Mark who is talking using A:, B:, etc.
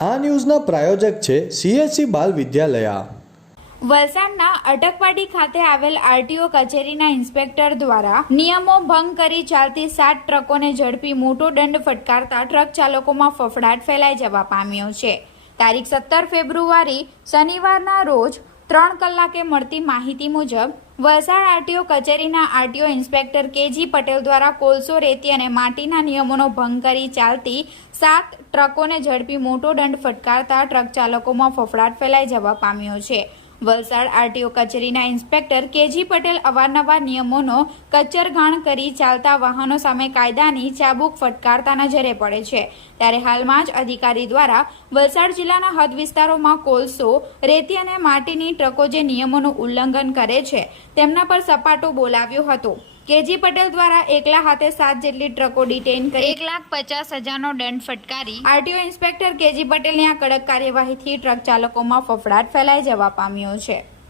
A: આ ન્યૂઝના પ્રાયોજક છે સીએસસી બાલ વિદ્યાલયા.
B: વલસાડના અટકવાડી ખાતે આવેલ આરટીઓ કચેરીના ઇન્સ્પેક્ટર દ્વારા નિયમો ભંગ કરી ચાલતી સાત ટ્રકોને ઝડપી મોટો દંડ ફટકારતા ટ્રક ચાલકોમાં ફફડાટ ફેલાઈ જવા પામ્યો છે. તારીખ સત્તર ફેબ્રુઆરી શનિવારના રોજ ત્રણ કલાકે મળતી માહિતી મુજબ, વલસાડ આરટીઓ કચેરીના આરટીઓ ઇન્સ્પેક્ટર કેજી પટેલ દ્વારા કોલસો રેતી અને માટીના નિયમોનો ભંગ કરી ચાલતી સાત ટ્રકોને ઝડપી મોટો દંડ ફટકારતા ટ્રક ચાલકોમાં ફફડાટ ફેલાઈ જવા પામ્યો છે. વલસાડ આરટીઓ કચેરીના ઇન્સ્પેક્ટર કેજી પટેલ અવારનવાર નિયમોનો કચ્ચરઘાણ કરી ચાલતા વાહનો સામે કાયદાની ચાબુક ફટકારતા નજરે પડે છે. ત્યારે હાલમાં જ અધિકારી દ્વારા વલસાડ જિલ્લાના હદ વિસ્તારોમાં કોલસો, રેતી અને માટીની ટ્રકો જે નિયમોનું ઉલ્લંઘન કરે છે, તેમના પર સપાટો બોલાવ્યો હતો. કેજી પટેલ દ્વારા એકલા હાથે સાત જેટલી ટ્રકો ડિટેઇન કરી. એક લાખ પચાસ હજારનો દંડ ફટકારી. આરટીઓ ઇન્સ્પેક્ટર કેજી પટેલની આ કડક કાર્યવાહીથી ટ્રક ચાલકોમાં ફફડાટ ફેલાઈ જવા પામ્યો છે.